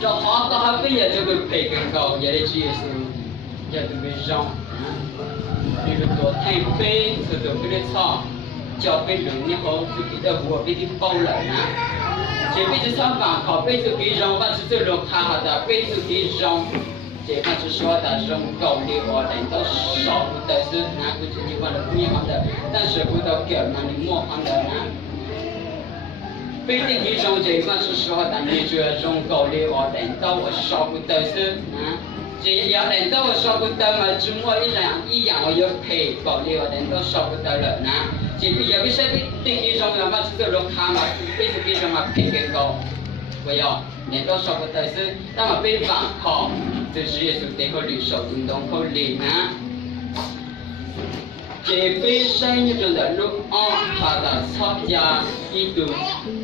就好到还非要这个培根高，也得接受，也都没让，比如说太肥，这都不得炒，叫肥肉以后就给它锅给它包了呢。这辈子炒饭靠辈子给让，把这肉看好的，辈子给让。这把是说的用高丽我等到少不得是拿过去就把它不好的，但是不到给那里磨好的呢。非得给用这把是说的，你就要用高丽我等到我少不得是这要等到我少不得嘛，只摸一样我要赔高丽我等到少不得了呢。这个也不是给用了嘛，这个看嘛，非得给用嘛赔更高，不要。年到少不得是，那么被反抗，就是也是对口里手运动口里呢。这被生一种的路它的吵架一度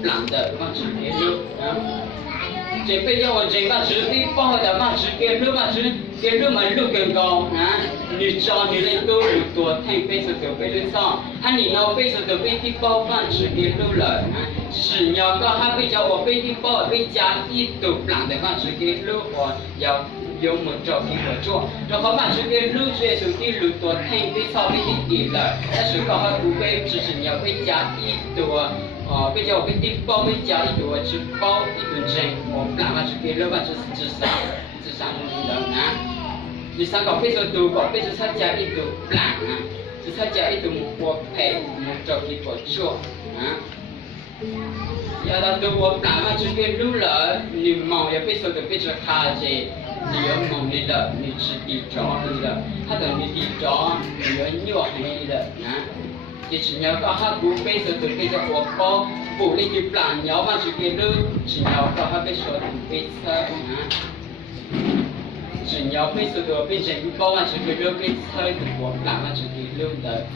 懒的往这边路这边要我这把纸被包的嘛，纸给路嘛，纸给路嘛路更高你找你来多路多，听被子都被路上，你那被子都被地包饭纸给路了是要搞还被叫我被地包被加一度懒的嘛，纸给路我要。有么找给我做，然后把这个路这手机路多听被草被地了，但是刚好不被只是你要被加一多，被叫我被地包被加一多，只包一顿针，我哪怕是给了吧，至少用的你三个被说多个，被是他加一多懒是他加一多我配我找给我做要到对我哪怕这个路了，你忙也被说的被这卡着。你要忙你的，你是地着你的，他等你地着，你要尿黑的就是要搞他不被说的被叫我包，不你就plan要嘛是给路，是要搞他被说的被测是要被说的被成包嘛是给路被测的我plan嘛是给路的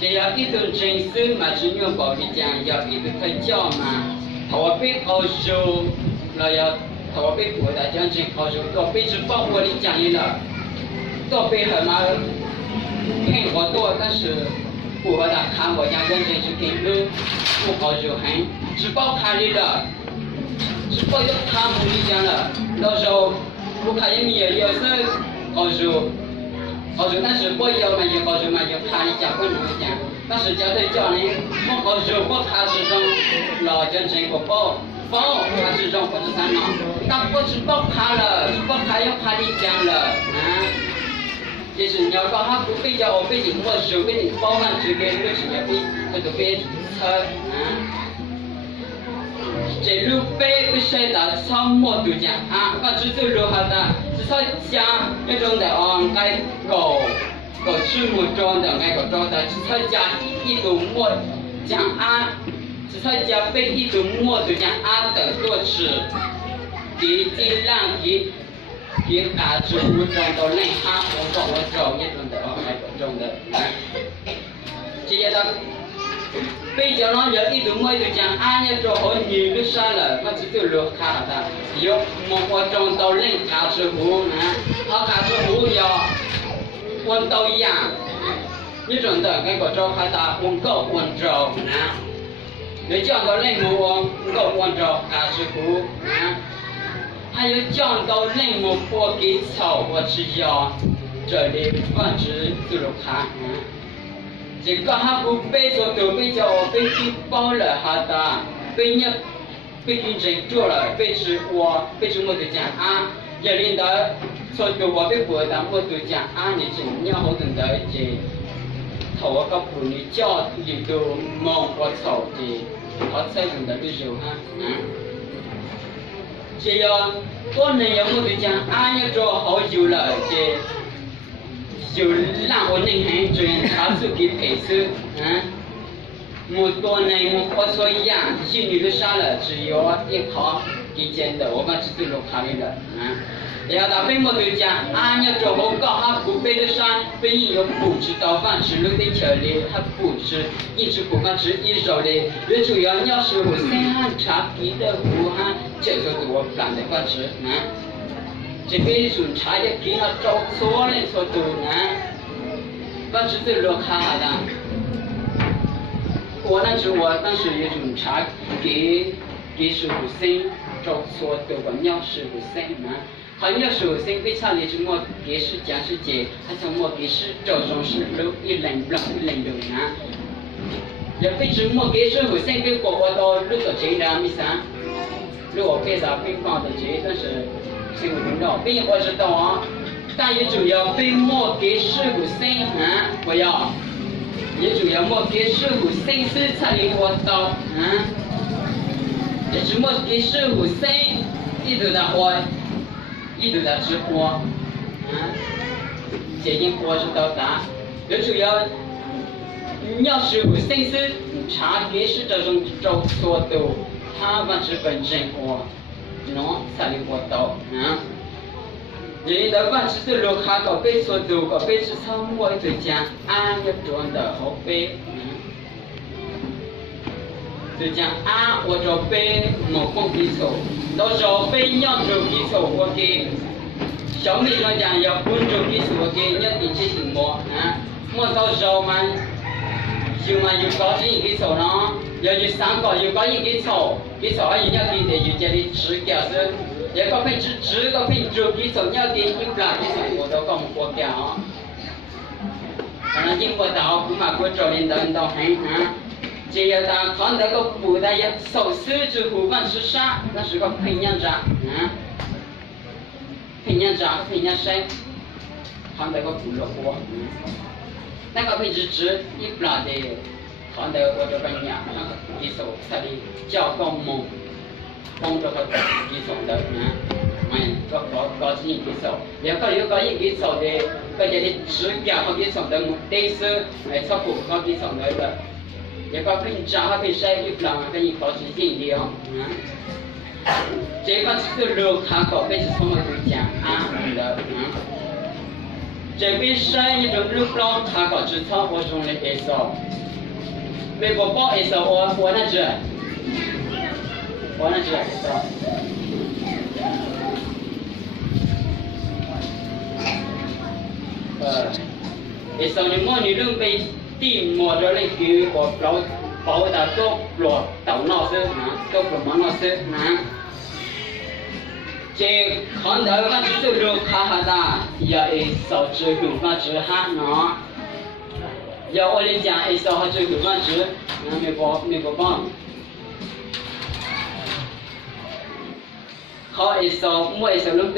这要一顿真实嘛是用包的讲，要一顿太教嘛，我被熬熟了要。我被国家讲真好说，到被是包括你讲义了，到被很嘛骗我多，但是国家看我讲认真是骗路，不好说很，只包看你的，只包要看不你讲了，到时候不看也也是好说，但是不要嘛也好说嘛，就看你讲不能讲，但是叫他叫你不好说不看是种老讲真个包。包他是让或者三毛，但不是包卡了，是包卡要卡你讲了就是你要搞他不被叫我被你没收，被你包完这边就是也被这个被车这路被谁的草木都讲把这走路好的，至少讲那种的该狗吃木装的，该狗装的，至少讲一个木讲只他家被一种木头讲的多吃，给让给打植物种到内我种一种的那个种的，这些的被叫人家一种木头讲要做好你的啥了，我只走路看的，有我种到内打植物打植物要温到一样，一种的那个种还打温够温州有讲到内幕够温州打植物还有讲到内幕不给草我吃药，这里放置自如看这个还不被说都被叫我被去包了哈的，被你被认真做了，被吃我被什么都讲也领导说对我被国的我都讲你是你好等的这头我告诉你叫你都忙我草的我才用的时候这样多年要我都讲要做好久了这就让我能很准他是给陪吃我多年我说一样去女的杀了只有一考一件的我们是最落卡里的要到被我都讲要做好搞他不背的山被你有不知道饭吃路的条例他不吃一直不敢吃一手的最主要要是我三汉茶皮的武汉这个我懒得管吃这边是茶叶皮他找错了说都把这最落卡的我那时有种茶给给是无心，做错对个鸟是无心呢。好鸟是无心，非常的什么给是讲是解，还什么给是这种是路一冷不一冷流呢？也非什么给是无心，给国外到路到这了，没啥。如果非常非常的这，但是是不知道，并我知道啊。但也主要被莫给师傅心啊，不要，也主要莫给师傅心思才令我到啊，也是莫给师傅心，一直的活，一直的直播啊，这因我是到达，也主要你要师傅心思，查给是这种做错的，他们是本身我，喏才令我到啊。人的万事都落下个被所做个被是草木最讲安要做的好被，就讲安我做被某空基础，到时候被要做基础我给小米说讲要滚做基础我给要底起什么啊？莫到时候嘛，就嘛要搞进基础咯，要三个要搞进基础，基础还要给的要这里吃掉是。一個譬如煮個譬如做幾種有啲醃辣啲食我都講唔過嘅哦。可能英國到古馬國做領導很啊，只要到看到個古代一壽司就古本吃啥，那是個平陽炸啊，平陽炸平陽生，看到個古肉鍋，那個譬如煮醃辣的，看到我就跟你講，那個幾種菜的叫個夢。幫助佢基礎的啊，搞基礎，然後有搞基礎的，佢哋啲指標和基礎的目的是嚟操控搞基礎的了，然後佢掌握佢晒一plan，佢哋搞基礎的哦，這個是路看搞佢是從我哋講啊的啊，這邊晒一種路 plan 看搞是從我從嚟介紹，美國報介紹我那隻。我那知道，一首你莫你弄被地莫着那句我保的都落到那是啊，都不忙那是啊。这看到那就是路看下的，要一首之后那之哈呢，要我来讲一首好之后那之，没个帮。họ sau mỗi sau lúc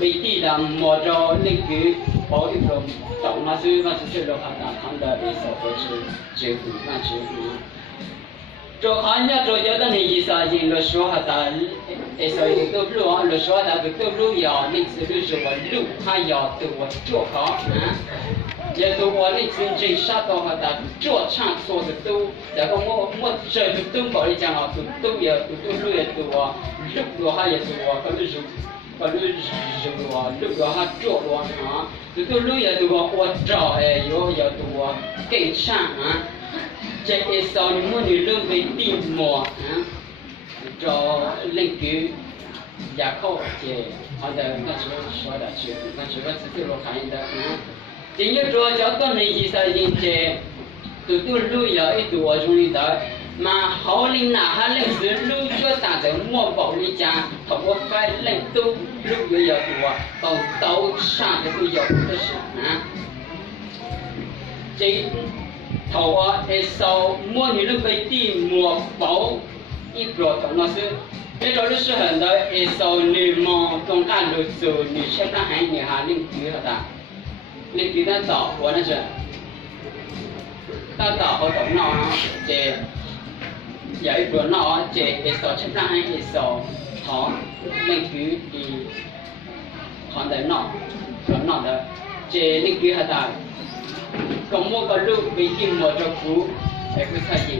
bị đi làm một trò lịch sử bảo hiểm rồi tổng là sư và sư được học tập tham gia sau của sư chịu苦và chịu cho họ nhớ cho nhớ đến gì sao gì lo số học tập sau những tôi luôn lo số học tập tôi luôn giờ lịch sử lúc rồi lúc hay giờ từ chỗ họ giờ tôi có lịch sử trình sát đó học tập chỗ trang số từ tôi giờ có một trời từ tôi bảo đi chẳng họ từ tôi giờ từ tôi luôn giờ từ lúc đó hay giờ từ có lúc lúc đó hay chỗ đó từ tôi luôn giờ từ có trò yo giờ từ cái trang chạy sau những món gì luôn bị tìm mò cho lịch sử nhà khâu thì họ giờ nó chỉ nói là chuyện nó chỉ có sự lo khai đó chỉ như cho con này gì sao gì thì tụi tôi lui giờ ít tuổi trong đi đó mà họ linh nào hay linh sử lui cho ta để mua bảo đi cha họ có phải linh tu lúc bây giờ tuổi tàu tàu sang thì bây giờ cũng là chỉ thầu ở sau mua những lúc phải tìm mua bảo ít rồi thằng nó sẽ cái đó lúc sẽ hình đó sau nếu mà công an luật rồi nếu xếp ra hai người hà linh cứu hả ta linh cứu ta tạo của nó chứ ta tạo họ tổng nó chỉ vậy rồi nó chỉ sau xếp ra hai sau họ linh cứu thì họ để nó đó chỉ linh cứu hả ta còn mua cái lúc bị tìm mua cho cũ để cứ thay gì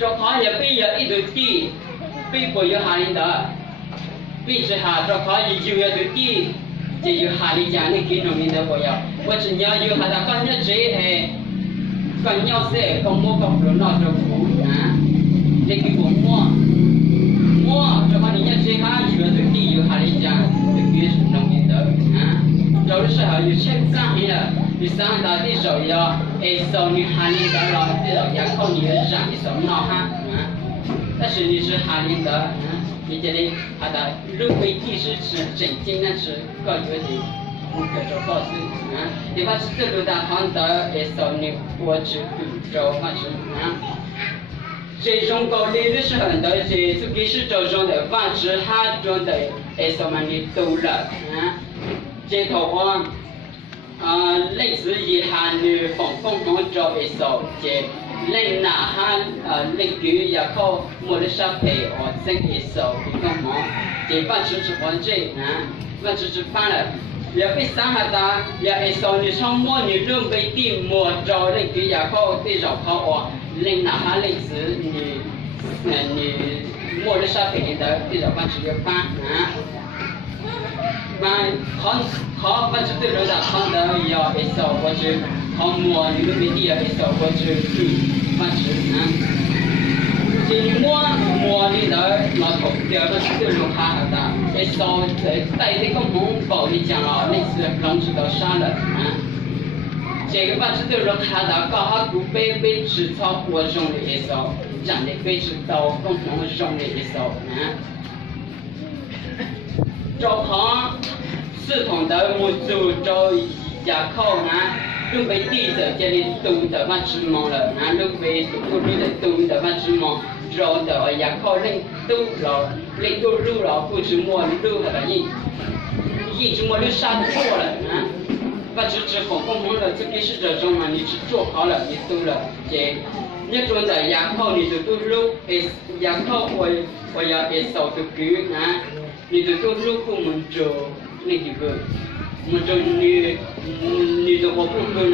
cho họ giờ bây giờ ít được đi bây giờ hà linh đó bây giờ hà cho họ giờ giờ được đi chỉ giờ hà linh chẳng nên kia nó mình đâu bây giờ tôi chỉ nhớ giờ hà đã con nhớ chế con nhau sẽ con mua con đồ nó cho cũ để cái bộ mua cho con nhớ chế hà giờ được đi giờ hà linh chẳng được kia nó mình đâu rồi lúc sau giờ check sang hết rồi đi sang đó đi rồi giờ sau này hà linh đó rồi thì giờ không nhớ rằng cái sống nó ha 但是你是哈林的，你这里他的入会地是正经，那是个有的。这种告诉你把是这路的行的少你我只不着嘛是这种高丽的是很多这自己是这种的方式，他种的少嘛你都了这头话类似于哈女风着少这类哪哈类女也靠莫的沙培真少一个么这方式是关键方式是翻了。要被伤害到，要少你上摸你准备地摸着那个也靠对着靠哦，你哪怕类似你摸的啥别的对着方式要翻好方式对着好的要少或者好摸你准备地要少或者方式这摸你的老头，第二个是对路卡的，少在这个蒙宝里讲了，类似让知道啥了这个把这对路卡的，刚好不被吃草火中的也少，长得被吃到共同中的也少招行系统的木族招牙口准备地的这里都的万只忙了，准备都的都的万只忙。绕的也靠领都路了，不知摸路了一直摸路杀的错了把这风了，这个是这种嘛，你是做好了，你都了这那种的也靠你就都路也靠我要少的句你就都路不门着那个门着你就我不够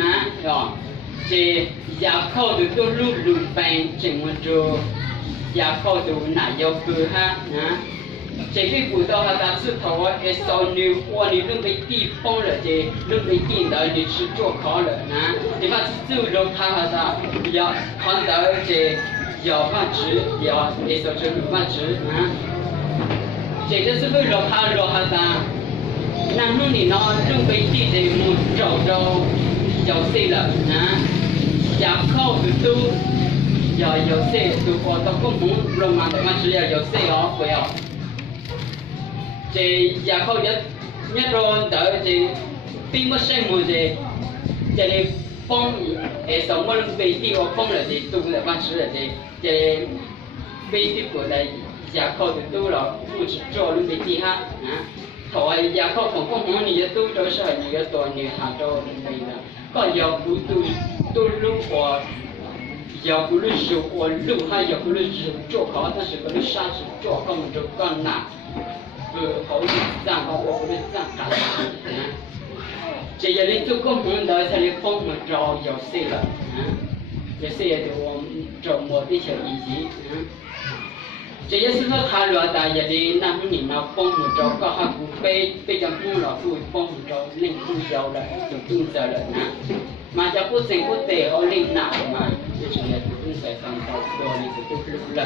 这也靠的都路班这门着。也靠到哪有个这个古道它打字头少女我你准备地方了这准备地的你是做好了你把走路它要看到这要放直要少这个放直这个是为了它那你呢准备地这木找要谁了也靠的都要有些如果到共同罗马的话是要有些不要这也靠一种的这并不是么这里风什么人被地我风了这都的话是这被地过的也靠的都了不止做人被地头也靠共同你都都是你要多你还都没的个要不都如果要不论是我路还要不论是做好，但是不论啥是做好就更难，好一点好我不能这样干这也里做共同的才里帮我找有些了有些也就我找我的小意义这也是说他说的也得那不你那帮我找刚好不被讲不了不帮我找另不找了就动着了mà cho cô sinh cô tề họ linh nào mà就成了不在上到多你就都是了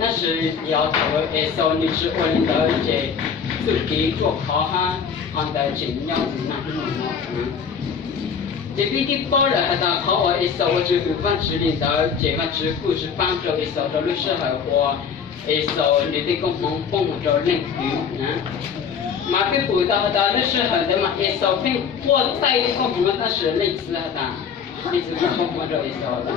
但是要说你是我领导这自己做好看待怎样子那这边的包了还到好我我就有饭吃领导这饭吃故事帮助到律师和我你的共同帮助领导mà cái bụi đó nó sẽ hơn để mà sau khi qua tay không có ta sẽ lịch sử không có rồi sau đó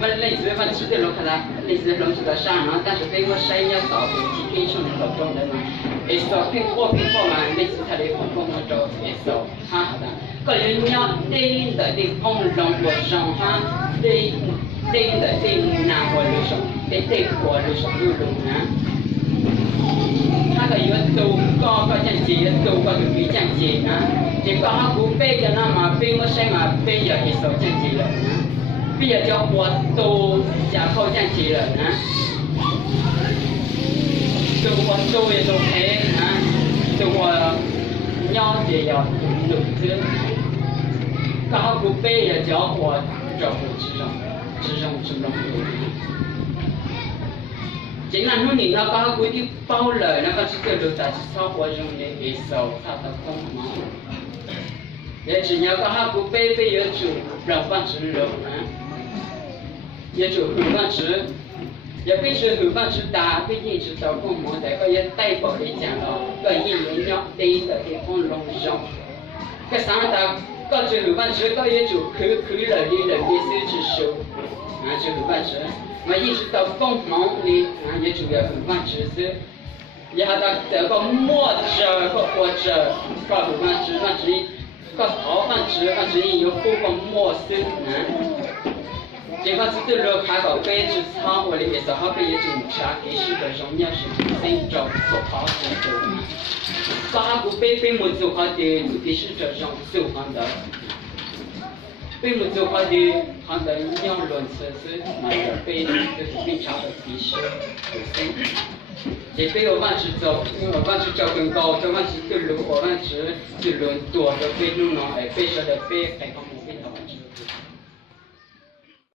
mà lịch sử vẫn chỉ được lúc là lịch sử lúc đó sang nó ta sẽ cái có sai nhau tạo cái chỉ cái trong tập trung đấy mà sau khi qua mà lịch sử thay không có rồi sau đó có những nhau đây là đi phong lòng của sông đây là đi nào của lưu sông đây của lưu sông lưu lùng他的有都高个讲解，都个就比讲解这个他不背的那么背我身嘛背了一手讲解了背了叫我都下口讲解了都我都也都陪都我了解要录制，刚好不背的叫我照顾之中chính là nó nhìn nó có cái cái bao lời nó có sự được tại sao qua trong cái sầu sao ta không mà để chỉ nhớ có hai cụ bê bê ở chủ đầu văn sự được 也就很方式，也必须很方式大，毕竟是到公模的，可以代表的讲了，个一年要对的地方隆上，个三大个就很方式，个也就了的人的手指手，就很方式，嘛一直到公模的，也主要很方式是。也还得这个墨者和或者个很方式，那只个好方式，那只有不个墨色这个是对了开个杯子仓，我的意思好比也就啥给是个荣耀是真正做好的。三个杯杯木做好的，的是这种做好的。杯木做好的，好的两轮车是那个杯就是非常的提示，这杯我们是做，我们是做更高，我们是对路，我们是对轮多的杯路呢，杯上的杯还可以。